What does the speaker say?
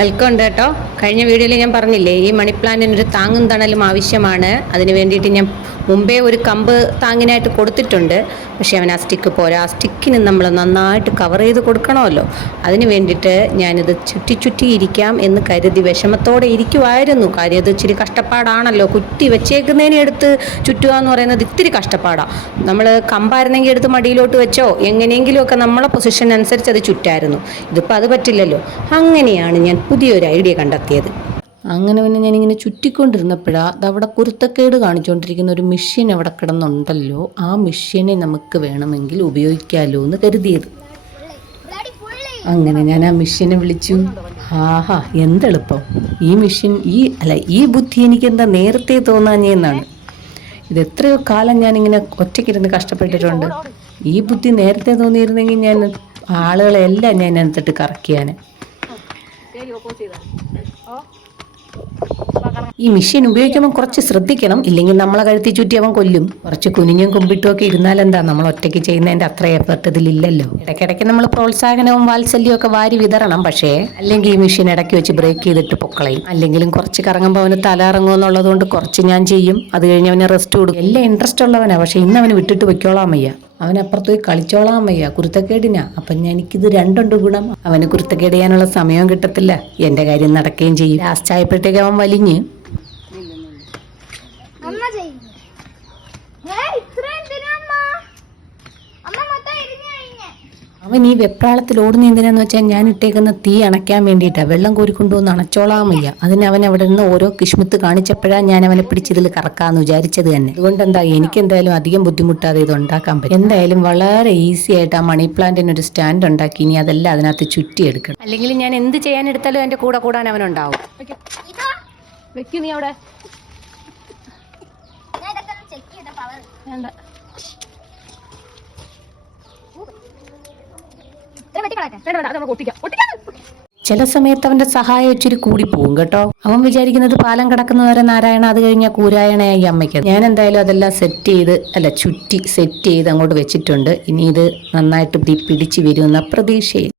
Welcome ഉണ്ട് കേട്ടോ. കഴിഞ്ഞ വീഡിയോയിൽ ഞാൻ പറഞ്ഞില്ലേ, ഈ മണി പ്ലാന്റിനൊരു താങ്ങും തണലും ആവശ്യമാണ്. അതിന് വേണ്ടിയിട്ട് ഞാൻ മുമ്പേ ഒരു കമ്പ് താങ്ങിനായിട്ട് കൊടുത്തിട്ടുണ്ട്. പക്ഷേ അവൻ ആ സ്റ്റിക്ക് പോരാ. ആ സ്റ്റിക്കിന് നമ്മൾ നന്നായിട്ട് കവർ ചെയ്ത് കൊടുക്കണമല്ലോ. അതിന് വേണ്ടിയിട്ട് ഞാനിത് ചുറ്റി ഇരിക്കാം എന്ന് കരുതി വിഷമത്തോടെ ഇരിക്കുമായിരുന്നു. കാര്യം ഇത് ഇച്ചിരി കഷ്ടപ്പാടാണല്ലോ. കുറ്റി വെച്ചേക്കുന്നതിനെ എടുത്ത് ചുറ്റുക എന്ന് പറയുന്നത് ഇത്തിരി കഷ്ടപ്പാടാണ്. നമ്മൾ കമ്പായിരുന്നെങ്കിൽ എടുത്ത് മടിയിലോട്ട് വെച്ചോ എങ്ങനെയെങ്കിലുമൊക്കെ നമ്മളെ പൊസിഷൻ അനുസരിച്ച് അത് ചുറ്റായിരുന്നു. ഇതിപ്പോൾ അത് പറ്റില്ലല്ലോ. അങ്ങനെയാണ് ഞാൻ പുതിയൊരു ഐഡിയ കണ്ടെത്തിയത്. അങ്ങനെ പിന്നെ ഞാനിങ്ങനെ ചുറ്റിക്കൊണ്ടിരുന്നപ്പോഴാണ് അവിടെ കുരുത്തക്കേട് കാണിച്ചുകൊണ്ടിരിക്കുന്ന ഒരു മെഷീൻ അവിടെ കിടന്നുണ്ടല്ലോ. ആ മെഷീനെ നമുക്ക് വേണമെങ്കിൽ ഉപയോഗിക്കാമല്ലോ എന്ന് കരുതിയത്. അങ്ങനെ ഞാൻ ആ മെഷീനെ വിളിച്ചു. ആഹാ, എന്തെളുപ്പം! ഈ മെഷീൻ ഈ ബുദ്ധി എനിക്ക് എന്താ നേരത്തെ തോന്നാഞ്ഞെന്നാണ്. ഇത് എത്രയോ കാലം ഞാനിങ്ങനെ ഒറ്റയ്ക്കിരുന്ന് കഷ്ടപ്പെട്ടിട്ടുണ്ട്. ഈ ബുദ്ധി നേരത്തെ തോന്നിയിരുന്നെങ്കിൽ ഞാൻ ആളുകളെല്ലാം ഞാൻ അതിനകത്തിട്ട് കറക്കിയാണ്. ഈ മെഷീൻ ഉപയോഗിക്കുമ്പോൾ കുറച്ച് ശ്രദ്ധിക്കണം, ഇല്ലെങ്കിൽ നമ്മളെ കഴുത്തി ചുറ്റി അവൻ കൊല്ലും. കുറച്ച് കുനിഞ്ഞും കുമ്പിട്ടും ഒക്കെ ഇരുന്നാലെന്താ, നമ്മൾ ഒറ്റയ്ക്ക് ചെയ്യുന്നതിൻ്റെ അത്ര എഫർട്ട് ഇതിലില്ലല്ലോ. ഇടയ്ക്കിടയ്ക്ക് നമ്മൾ പ്രോത്സാഹനവും വാത്സല്യവും ഒക്കെ വാരി വിതറണം. പക്ഷേ അല്ലെങ്കിൽ ഈ മെഷീൻ ഇടയ്ക്ക് വെച്ച് ബ്രേക്ക് ചെയ്തിട്ട് പൊക്കളയും. അല്ലെങ്കിലും കുറച്ച് കറങ്ങുമ്പോൾ അവന് തല ഇറങ്ങും എന്നുള്ളത് കൊണ്ട് കുറച്ച് ഞാൻ ചെയ്യും. അത് കഴിഞ്ഞ് അവന് റെസ്റ്റ് കൊടുക്കും. എല്ലാം ഇൻട്രസ്റ്റ് ഉള്ളവനാ. പക്ഷേ ഇന്ന് അവന് വിട്ടിട്ട് വെക്കോളാൻ വയ്യ. അവനപ്പുറത്ത് പോയി കളിച്ചോളാൻ വയ്യ, കുരുത്തക്കേടിനാ. അപ്പം എനിക്കിത് രണ്ടുണ്ട് ഗുണം. അവന് കുരുത്തക്കേട് ചെയ്യാനുള്ള സമയവും കിട്ടത്തില്ല, എൻ്റെ കാര്യം നടക്കുകയും ചെയ്യും. ലാസ്റ്റ് ആയപ്പോഴത്തേക്ക് അവൻ വലിഞ്ഞ് അവൻ ഈ വെപ്രാളത്തിൽ ഓടുന്ന എന്തിനാന്ന് വെച്ചാൽ ഞാൻ ഇട്ടേക്കുന്ന തീ അണയ്ക്കാൻ വേണ്ടിയിട്ടാണ്. വെള്ളം കോരിക്കൊണ്ടുവന്ന് അണച്ചോളാൻ വയ്യ. അതിന് അവൻ അവിടെ നിന്ന് ഓരോ കിഷ്മിത്ത് കാണിച്ചപ്പോഴാണ് ഞാൻ അവനെ പിടിച്ചിതിൽ കറക്കാമെന്ന് വിചാരിച്ചത് തന്നെ. അതുകൊണ്ട് എന്താ, എനിക്കെന്തായാലും അധികം ബുദ്ധിമുട്ടാതെ ഇത് ഉണ്ടാക്കാൻ പറ്റും. എന്തായാലും വളരെ ഈസി ആയിട്ട് ആ മണി പ്ലാന്റിനൊരു സ്റ്റാൻഡ് ഉണ്ടാക്കി. ഇനി അതെല്ലാം അതിനകത്ത് ചുറ്റിയെടുക്കണം. അല്ലെങ്കിൽ ഞാൻ എന്ത് ചെയ്യാനെടുത്താലും എൻ്റെ കൂടെ കൂടാൻ അവനുണ്ടാവും. വെക്കൂ നീ അവിടെ. ചില സമയത്ത് അവന്റെ സഹായം ഇച്ചിരി കൂടി പോകും കേട്ടോ. അവൻ വിചാരിക്കുന്നത് പാലം കിടക്കുന്നവരെ നാരായണ, അത് കഴിഞ്ഞാൽ കൂരായണയായി അമ്മയ്ക്ക്. ഞാൻ എന്തായാലും അതെല്ലാം ചുറ്റി സെറ്റ് ചെയ്ത് അങ്ങോട്ട് വെച്ചിട്ടുണ്ട്. ഇനി ഇത് നന്നായിട്ട് പിടിച്ചു വരുമെന്ന പ്രതീക്ഷയിൽ